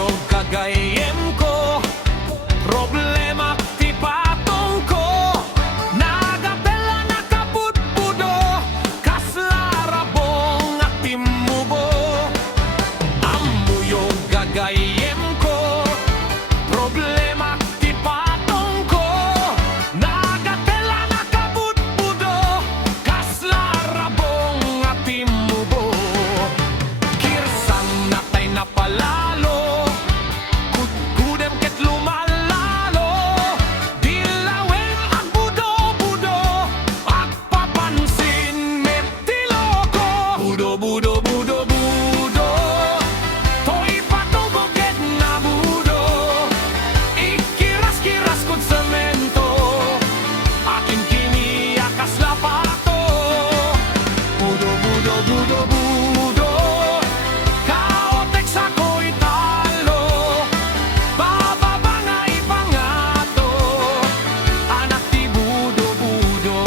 Amuyog kagayem ko, problema ti patong ko. Nagapela nakabudbudo, kaslarabong at timubo. Amuyog kagayem ko, problema ti patong ko. Nagapela nakabudbudo, kaslarabong at timubo. Kirsang natay na palalo, kudkudem ket lumalalo. Dilaweng ang budo-budo, at papansin met tiloko. Budo-budo, budo-budo, to'y patugo ket nabudo. Ikiras-kiras kod semento, aking kiniyakas lapato. Budo-budo, budo-budo, kaotek sa ko'y talo. Bababa nga ipangato, anak ti budo-budo.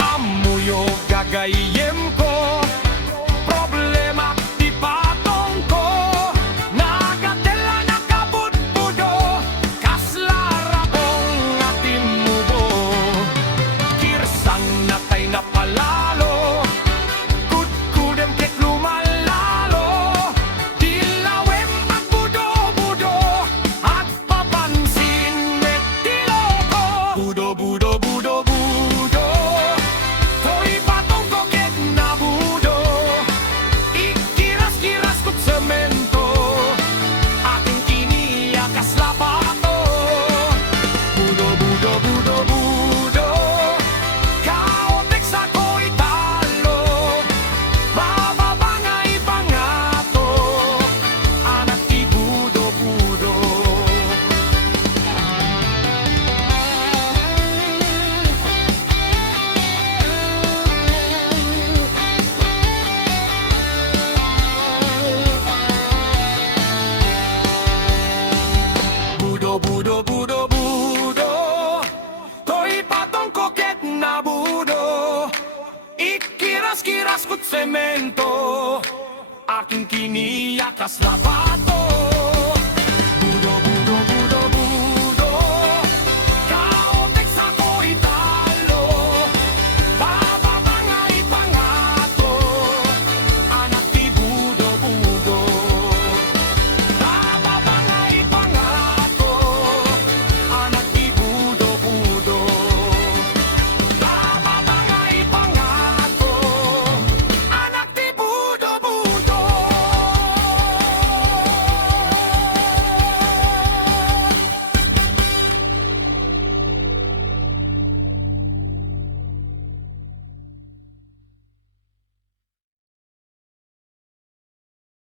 Amuyog gagayem ko, problema ti patong ko. Nagatela nakabudbudo, kaslarabong at timubo. Kirsang natay na palalo, kudkudem ket lumalalo. Dilawem at budo-budo, at papansin met tiloko. Budo-budo, budo-budo, to'y patong ko ket nabudo. Ikiras-kiras kod semento, aking kiniyakas lapato. Budo-budo, budo-budo, kaotek sa ko'y talo. Bababa nga ipangato, anak ti budo-budo. Budo-budo, budo-budo, to'y patong ko ket nabudo. Ikiras-kiras kod semento, aking kiniyakas lapato.